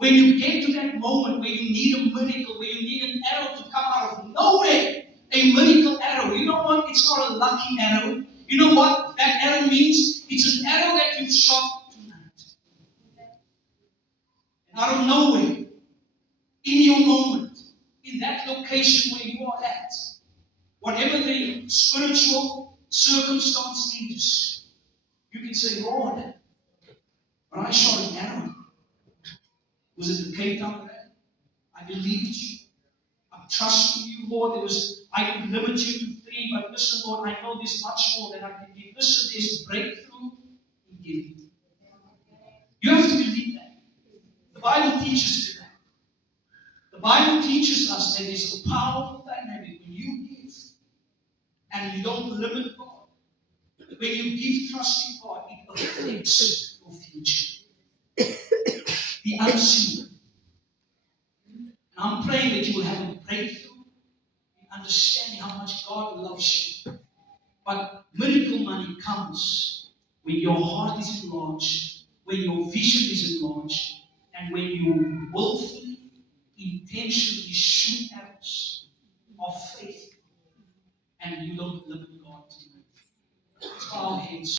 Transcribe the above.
When you get to that moment where you need a miracle, where you need an arrow to come out of nowhere, a miracle arrow. You know what? It's not a lucky arrow. You know what that arrow means? It's an arrow that you've shot tonight. And out of nowhere, in your moment, in that location where you are at, whatever the spiritual circumstance is, you can say, Lord, when I shot an arrow, was it the Cape Town arrow? I believed you. I'm trusting you, Lord. I could limit you to 3, but listen, Lord, I know there's much more that I can give. Listen, there's breakthrough in giving. You have to believe that. The Bible teaches you that. The Bible teaches us that there's a powerful dynamic when you give and you don't limit God. When you give trusting God, it affects your future. The unseen. And I'm praying that you will have a breakthrough in understanding how much God loves you. But miracle money comes when your heart is enlarged, when your vision is enlarged, and when you willfully, intentionally shoot arrows of faith and you don't limit God tonight. Let's bow our heads.